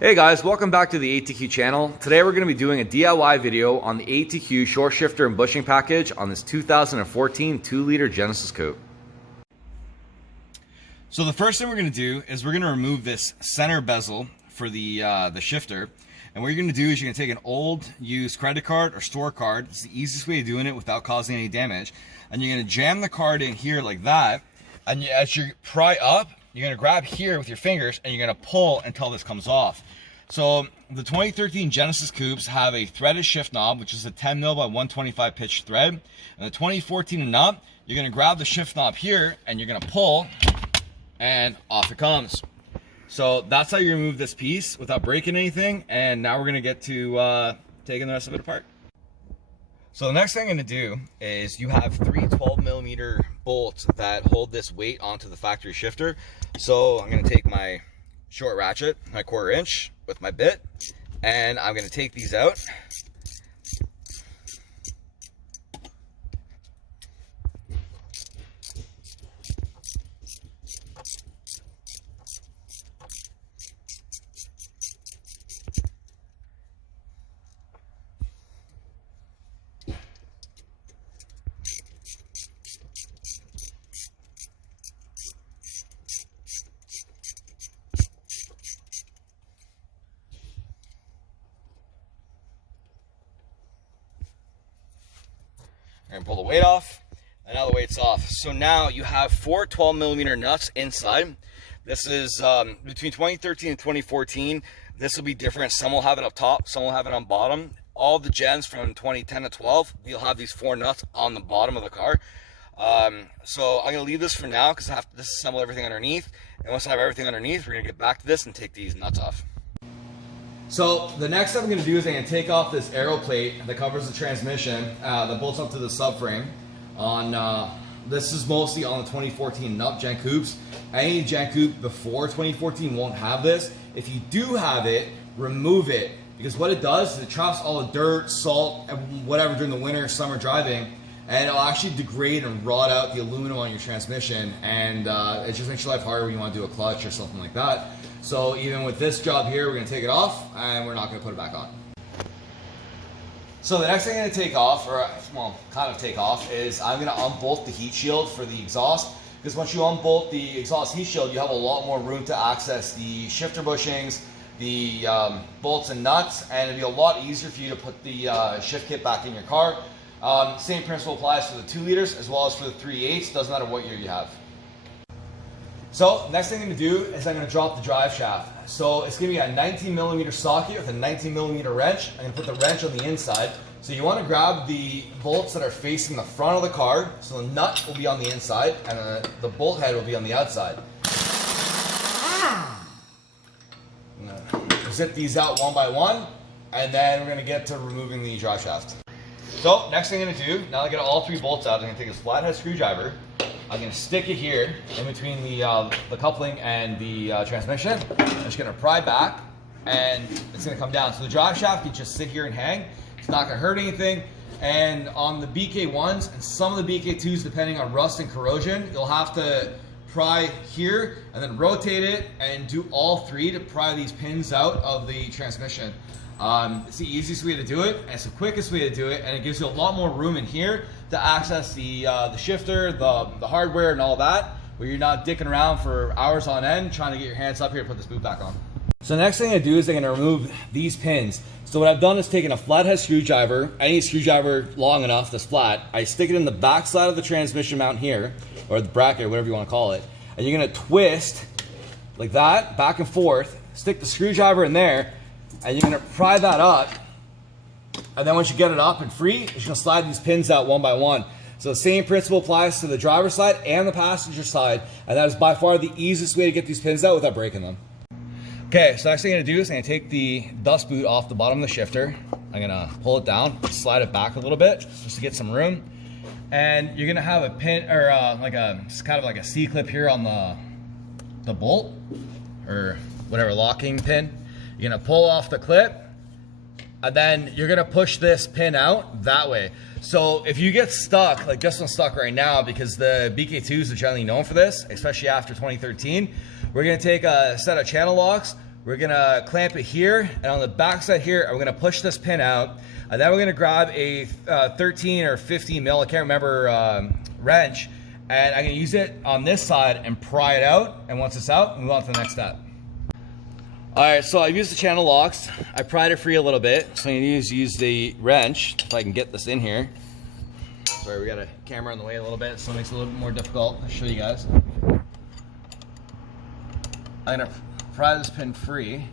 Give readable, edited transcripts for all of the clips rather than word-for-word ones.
Hey guys, welcome back to the ATQ channel. Today we're going to be doing a DIY video on the ATQ short shifter and bushing package on this 2014 2-liter Genesis Coupe. So the first thing we're going to do is we're going to remove this center bezel for the shifter. And what you're going to do is you're going to take an old used credit card or store card. It's the easiest way of doing it without causing any damage. And you're going to jam the card in here like that. And as you pry up, you're going to grab here with your fingers and you're going to pull until this comes off. So the 2013 Genesis Coupes have a threaded shift knob, which is a 10 mil by 125 pitch thread. And the 2014 and up, you're going to grab the shift knob here and you're going to pull and off it comes. So that's how you remove this piece without breaking anything. And now we're going to get to taking the rest of it apart. So the next thing I'm going to do is you have three 12mm bolts that hold this weight onto the factory shifter. So I'm going to take my short ratchet, my 1/4 inch with my bit, and I'm going to take these out. And pull the weight off, and now the weight's off. So now you have four 12mm nuts inside. This is between 2013 and 2014. This will be different. Some will have it up top, some will have it on bottom. All the gens from 2010 to 12, you'll have these four nuts on the bottom of the car. So I'm gonna leave this for now because I have to disassemble everything underneath. And once I have everything underneath, we're gonna get back to this and take these nuts off. So the next step I'm going to do is I'm going to take off this aero plate that covers the transmission that bolts up to the subframe. This is mostly on the 2014 NUP Gen Coupes. Any Gen Coupe before 2014 won't have this. If you do have it, remove it, because what it does is it traps all the dirt, salt, and whatever during the winter, summer driving, and it'll actually degrade and rot out the aluminum on your transmission, and it just makes your life harder when you want to do a clutch or something like that. So even with this job here, we're going to take it off and we're not going to put it back on. So the next thing I'm going to take off, or well, kind of take off, is I'm going to unbolt the heat shield for the exhaust. Because once you unbolt the exhaust heat shield, you have a lot more room to access the shifter bushings, the bolts and nuts, and it'll be a lot easier for you to put the shift kit back in your car. Same principle applies for the 2 liters as well as for the 3/8. Doesn't matter what year you have. So next thing I'm going to do is I'm going to drop the drive shaft. So it's going to be a 19mm socket with a 19mm wrench. I'm going to put the wrench on the inside. So you want to grab the bolts that are facing the front of the car. So the nut will be on the inside and the bolt head will be on the outside. I'm going to zip these out one by one, and then we're going to get to removing the drive shaft. So next thing I'm going to do, now that I get all three bolts out, I'm going to take this flathead screwdriver. I'm going to stick it here in between the coupling and the transmission. I'm just going to pry back and it's going to come down. So the drive shaft can just sit here and hang. It's not going to hurt anything. And on the BK1s and some of the BK2s, depending on rust and corrosion, you'll have to pry here and then rotate it and do all three to pry these pins out of the transmission. It's the easiest way to do it, and it's the quickest way to do it, and it gives you a lot more room in here to access the shifter, the hardware, and all that, where you're not dicking around for hours on end trying to get your hands up here to put this boot back on. So the next thing I do is I'm going to remove these pins. So what I've done is taken a flathead screwdriver, any screwdriver long enough that's flat, I stick it in the back side of the transmission mount here, or the bracket, whatever you want to call it, and you're going to twist like that, back and forth, stick the screwdriver in there, and you're going to pry that up, and then once you get it up and free, you're just going to slide these pins out one by one. So the same principle applies to the driver's side and the passenger side, and that is by far the easiest way to get these pins out without breaking them. Okay, so next thing I'm going to do is I'm going to take the dust boot off the bottom of the shifter. I'm going to pull it down, slide it back a little bit just to get some room, and you're going to have a pin, or it's kind of like a C-clip here on the bolt, or whatever locking pin. You're going to pull off the clip, and then you're going to push this pin out that way. So if you get stuck, like this one's stuck right now because the BK2s are generally known for this, especially after 2013, we're going to take a set of channel locks, we're gonna clamp it here, and on the back side here, we're gonna push this pin out, and then we're gonna grab a 13 or 15 mil, I can't remember, wrench, and I'm gonna use it on this side and pry it out, and once it's out, move on to the next step. All right, so I've used the channel locks. I pried it free a little bit, so I'm gonna use the wrench, if I can get this in here. Sorry, we got a camera in the way a little bit, so it makes it a little bit more difficult. I'll show you guys. I'm gonna pry this pin free,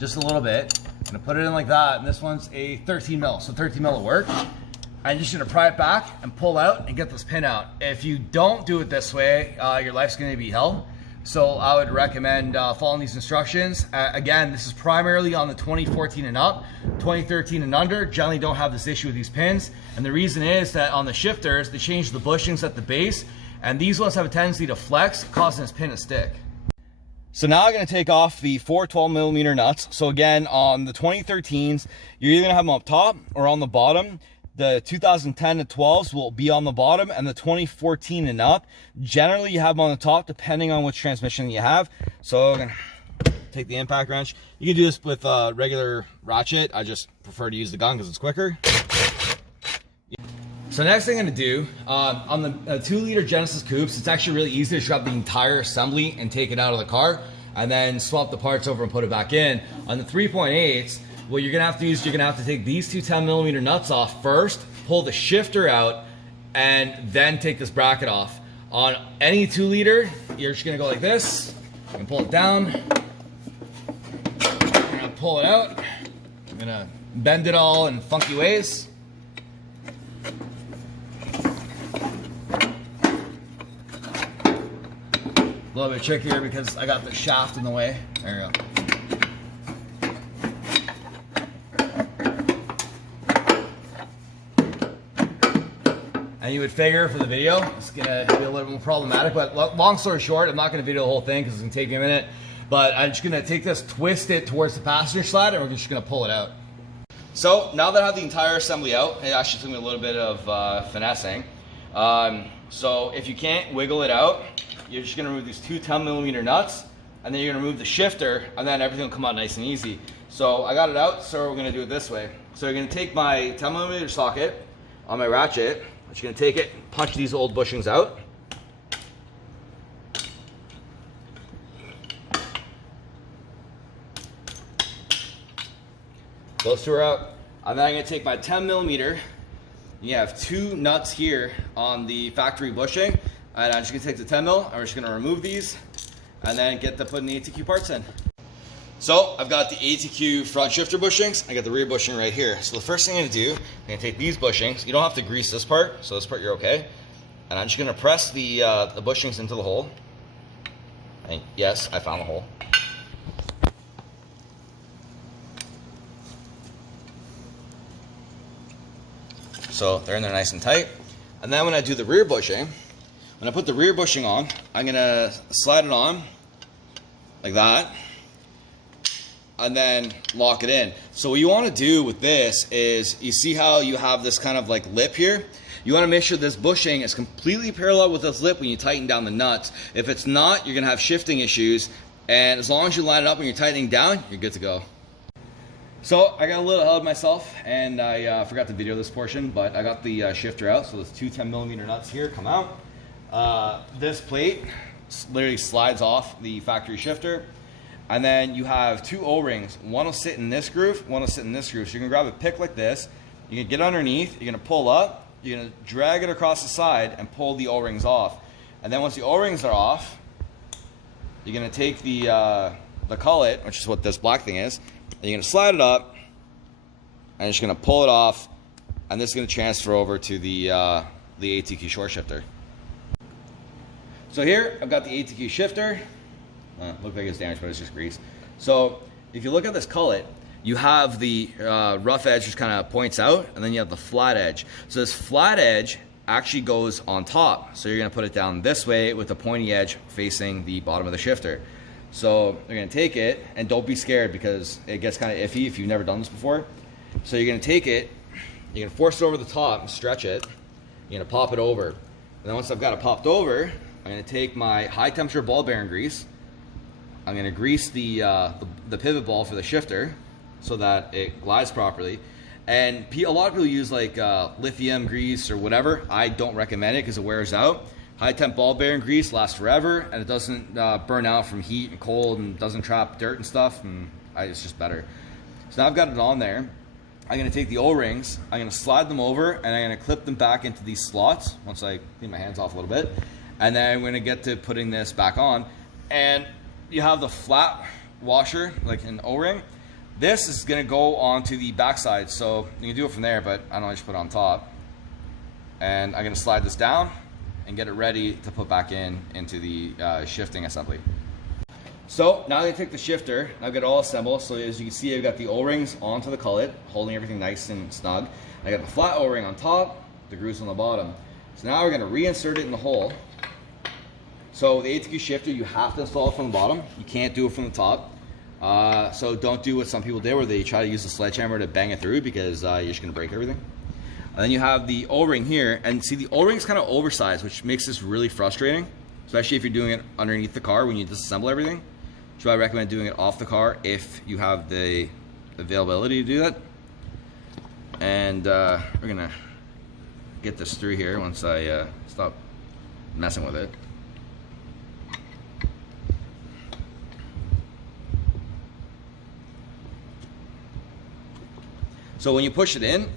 just a little bit. I'm gonna put it in like that, and this one's a 13 mil, so 13 mil will work. I'm just gonna pry it back and pull out and get this pin out. If you don't do it this way, your life's gonna be hell. So I would recommend following these instructions. Again, this is primarily on the 2014 and up. 2013 and under generally don't have this issue with these pins. And the reason is that on the shifters, they changed the bushings at the base, and these ones have a tendency to flex, causing this pin to stick. So now I'm gonna take off the 4 12mm nuts. So again, on the 2013s, you're either gonna have them up top or on the bottom. The 2010 to 12s will be on the bottom, and the 2014 and up, generally you have them on the top depending on which transmission you have. So I'm gonna take the impact wrench. You can do this with a regular ratchet. I just prefer to use the gun because it's quicker. So next thing I'm gonna do, on the 2-liter Genesis Coupes, it's actually really easy to grab the entire assembly and take it out of the car, and then swap the parts over and put it back in. On the 3.8s, what you're gonna have to do is you're gonna have to take these two 10mm nuts off first, pull the shifter out, and then take this bracket off. On any 2-liter, you're just gonna go like this, and pull it down. I'm gonna pull it out. I'm gonna bend it all in funky ways. A little bit trickier because I got the shaft in the way. There you go. And you would figure for the video, it's gonna be a little more problematic, but long story short, I'm not gonna video the whole thing because it's gonna take me a minute, but I'm just gonna take this, twist it towards the passenger side, and we're just gonna pull it out. So now that I have the entire assembly out, it actually took me a little bit of finessing. So if you can't wiggle it out, you're just gonna remove these two 10mm nuts, and then you're gonna remove the shifter, and then everything will come out nice and easy. So I got it out, so we're gonna do it this way. So you're gonna take my 10mm socket on my ratchet. I'm just gonna take it, punch these old bushings out. Those two are out. And then I'm gonna take my 10mm. You have two nuts here on the factory bushing. And I'm just gonna take the 10 mil, and we're just gonna remove these, and then get to putting the ATQ parts in. So I've got the ATQ front shifter bushings. I got the rear bushing right here. So the first thing I'm gonna do, I'm gonna take these bushings. You don't have to grease this part, so this part you're okay. And I'm just gonna press the bushings into the hole. And yes, I found the hole. So they're in there nice and tight. And then when I do the rear bushing, when I put the rear bushing on, I'm gonna slide it on like that, and then lock it in. So what you wanna do with this is, you see how you have this kind of like lip here? You wanna make sure this bushing is completely parallel with this lip when you tighten down the nuts. If it's not, you're gonna have shifting issues, and as long as you line it up when you're tightening down, you're good to go. So I got a little ahead of myself, and I forgot to video this portion, but I got the shifter out. So those two 10mm nuts here come out. This plate literally slides off the factory shifter. And then you have two O-rings. One will sit in this groove, one will sit in this groove. So you can grab a pick like this, you can get underneath, you're gonna pull up, you're gonna drag it across the side and pull the O-rings off. And then once the O-rings are off, you're gonna take the cullet, which is what this black thing is, and you're gonna slide it up, and you're just gonna pull it off, and this is gonna transfer over to the ATQ short shifter. So here, I've got the ATQ shifter. Looked like it's damaged, but it's just grease. So if you look at this cullet, you have the rough edge which kind of points out, and then you have the flat edge. So this flat edge actually goes on top. So you're gonna put it down this way with the pointy edge facing the bottom of the shifter. So you're gonna take it, and don't be scared because it gets kind of iffy if you've never done this before. So you're gonna take it, you're gonna force it over the top and stretch it. You're gonna pop it over. And then once I've got it popped over, I'm gonna take my high temperature ball bearing grease. I'm gonna grease the pivot ball for the shifter so that it glides properly. And a lot of people use like lithium grease or whatever. I don't recommend it because it wears out. High temp ball bearing grease lasts forever, and it doesn't burn out from heat and cold, and doesn't trap dirt and stuff, and it's just better. So now I've got it on there. I'm gonna take the O-rings, I'm gonna slide them over, and I'm gonna clip them back into these slots once I clean my hands off a little bit. And then I'm gonna get to putting this back on. And you have the flat washer, like an O-ring. This is gonna go onto the backside, so you can do it from there, but I don't just put it on top. And I'm gonna slide this down and get it ready to put back into the shifting assembly. So now I'm gonna take the shifter, I've got it all assembled. So as you can see, I've got the O-rings onto the cullet, holding everything nice and snug. I got the flat O-ring on top, the grooves on the bottom. So now we're gonna reinsert it in the hole. So the ATQ shifter, you have to install it from the bottom. You can't do it from the top. So don't do what some people did where they try to use the sledgehammer to bang it through, because you're just gonna break everything. And then you have the O-ring here, and see the O-ring's kind of oversized, which makes this really frustrating, especially if you're doing it underneath the car when you disassemble everything. So I recommend doing it off the car if you have the availability to do that. And we're gonna get this through here once I stop messing with it. So when you push it in,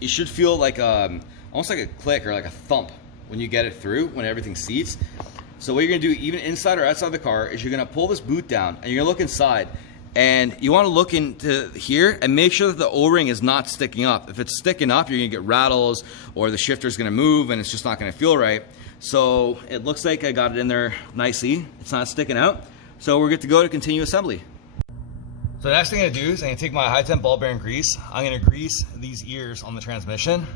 you should feel like almost like a click or like a thump when you get it through, when everything seats. So what you're gonna do, even inside or outside the car, is you're gonna pull this boot down and you're gonna look inside. And you wanna look into here and make sure that the O-ring is not sticking up. If it's sticking up, you're gonna get rattles, or the shifter's gonna move and it's just not gonna feel right. So it looks like I got it in there nicely. It's not sticking out. So we're good to go to continue assembly. So the next thing I'm gonna do is I'm gonna take my high temp ball bearing grease. I'm gonna grease these ears on the transmission.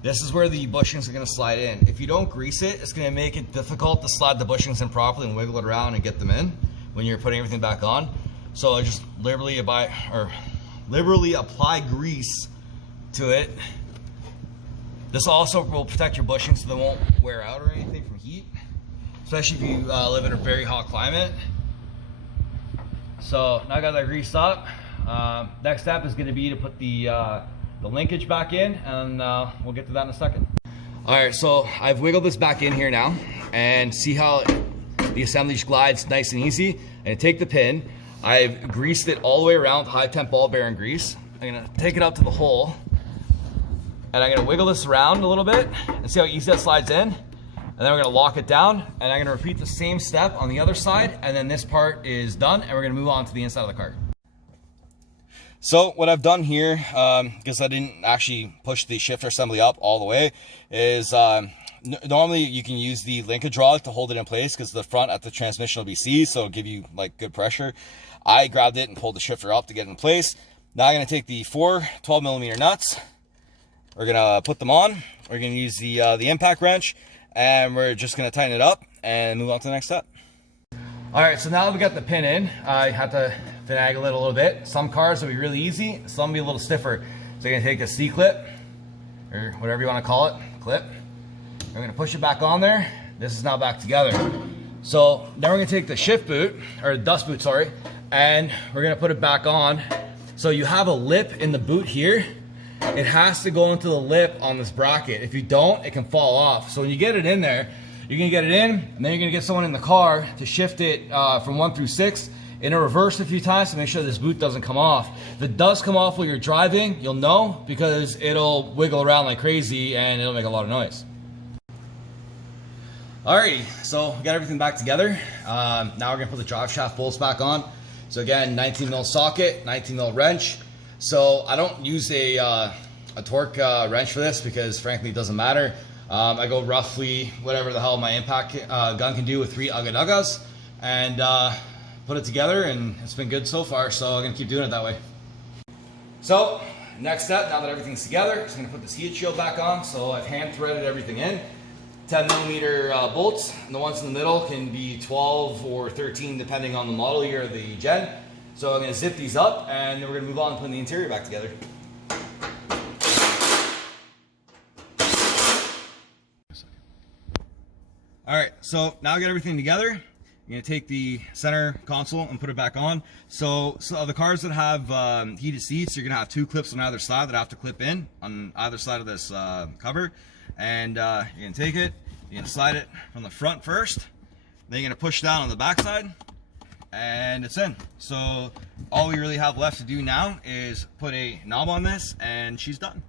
This is where the bushings are gonna slide in. If you don't grease it, it's gonna make it difficult to slide the bushings in properly and wiggle it around and get them in when you're putting everything back on. So I just liberally apply grease to it. This also will protect your bushings so they won't wear out or anything from heat, especially if you live in a very hot climate. So now I got that greased up. Next step is gonna be to put the linkage back in, and we'll get to that in a second. All right, so I've wiggled this back in here now, and see how the assembly glides nice and easy. And take the pin, I've greased it all the way around with high temp ball bearing grease. I'm gonna take it out to the hole, and I'm gonna wiggle this around a little bit and see how easy that slides in. And then we're gonna lock it down, and I'm gonna repeat the same step on the other side, and then this part is done, and we're gonna move on to the inside of the car. So what I've done here, because I didn't actually push the shifter assembly up all the way, is normally you can use the linkage rod to hold it in place, because the front at the transmission will be seized, so it'll give you like good pressure. I grabbed it and pulled the shifter up to get it in place. Now I'm gonna take the 4 12mm nuts. We're gonna put them on. We're gonna use the impact wrench, and we're just gonna tighten it up and move on to the next step. All right, so now that we got the pin in, I have to finagle it a little bit. Some cars will be really easy, some will be a little stiffer. So you're gonna take a C-clip, or whatever you wanna call it, clip. We're gonna push it back on there. This is now back together. So now we're gonna take the shift boot, or dust boot, sorry, and we're gonna put it back on. So you have a lip in the boot here. It has to go into the lip on this bracket. If you don't, it can fall off. So when you get it in there, you're gonna get it in, and then you're gonna get someone in the car to shift it from 1 through 6 in a reverse a few times to make sure this boot doesn't come off. If it does come off while you're driving, you'll know, because it'll wiggle around like crazy and it'll make a lot of noise. Alrighty, so we got everything back together. Now we're gonna put the drive shaft bolts back on. So again, 19mm socket, 19mm wrench. So I don't use a torque wrench for this, because frankly it doesn't matter. I go roughly whatever the hell my impact gun can do with 3 ugga-duggas, and put it together, and it's been good so far, so I'm gonna keep doing it that way. So next step, now that everything's together, just gonna put this heat shield back on. So I've hand threaded everything in. 10mm bolts, and the ones in the middle can be 12 or 13 depending on the model year of the gen. So I'm gonna zip these up, and then we're gonna move on and put the interior back together. All right, so now I got everything together, You're gonna take the center console and put it back on. So the cars that have heated seats, you're gonna have 2 clips on either side that have to clip in on either side of this cover. And you're gonna take it, you're gonna slide it from the front first, then you're gonna push down on the back side, and it's in. So all we really have left to do now is put a knob on this, and she's done.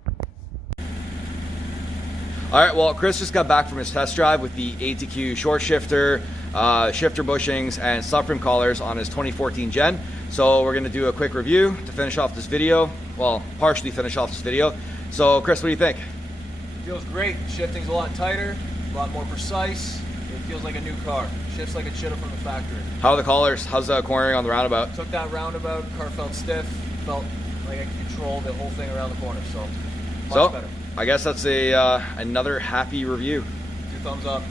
All right, well, Chris just got back from his test drive with the ATQ short shifter, shifter bushings, and subframe collars on his 2014 Gen. So we're gonna do a quick review to finish off this video. Well, partially finish off this video. So Chris, what do you think? It feels great. Shifting's a lot tighter, a lot more precise. It feels like a new car. Shifts like it should have from the factory. How are the collars? How's the cornering on the roundabout? Took that roundabout, car felt stiff, felt like I could control the whole thing around the corner, so much better. I guess that's a another happy review. 2 thumbs up.